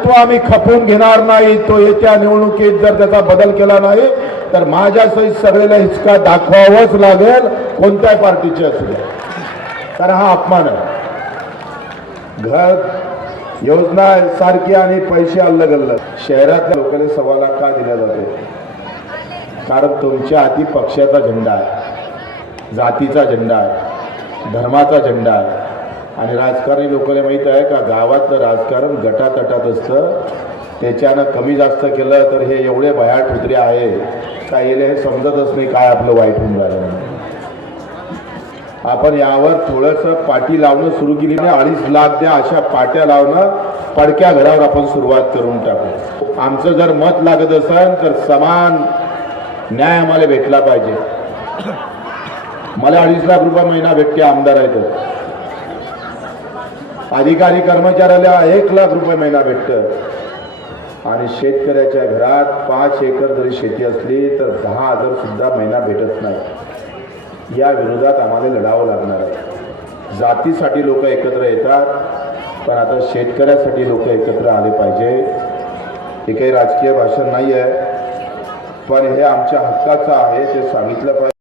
दायित्व आम्ही खपवून घेणार नाही। तो येत्या निवडणुकीत जर त्याचा बदल केला नाही तर माझ्यासहित सगळ्याला हिसका दाखवावंच लागेल, कोणत्याही पार्टीचे असू द्या, कारण हा अपमान आहे। घर योजना सारखी आणि पैसे अलग अलग। शहरातल्या लोकांना 1.25 लाख का दिला जातो? कारण तुमच्या हाती पक्षाचा झेंडा आहे, जातीचा झेंडा आहे, धर्माचा झेंडा आहे। आणि राजकारणी लोकांना माहीत आहे का, गावातलं राजकारण गटातटात असतं, त्याच्यानं कमी जास्त केलं तर हे एवढे भयाट उतरे आहे का येले हे समजतच नाही काय आपलं वाईट होऊन राहिलं। आपण यावर थोडंसं पाठी लावणं सुरू केली, 2.5 लाख द्या अशा पाट्या लावणं पडक्या घरावर आपण सुरुवात करून टाकू। आमचं जर मत लागत असेल तर समान न्याय आम्हाला भेटला पाहिजे। मला 2.5 लाख रुपये महिना भेटते, आमदार आहे तो, अधिकारी कर्मचाऱ्याला 1 लाख रुपये महिना भेटतं। आणि शेतकऱ्याच्या घरात 5 एकर जरी शेती असली तर 10,000 सुद्धा महिना भेटत नाही। या विरोधात आम्हाला लढावं लागणार आहे। जातीसाठी लोक एकत्र येतात, पण आता शेतकऱ्यासाठी लोक एकत्र आले पाहिजे। हे काही राजकीय भाषण नाही आहे, पण हे आमच्या हक्काचं आहे, ते सांगितलं पाहिजे।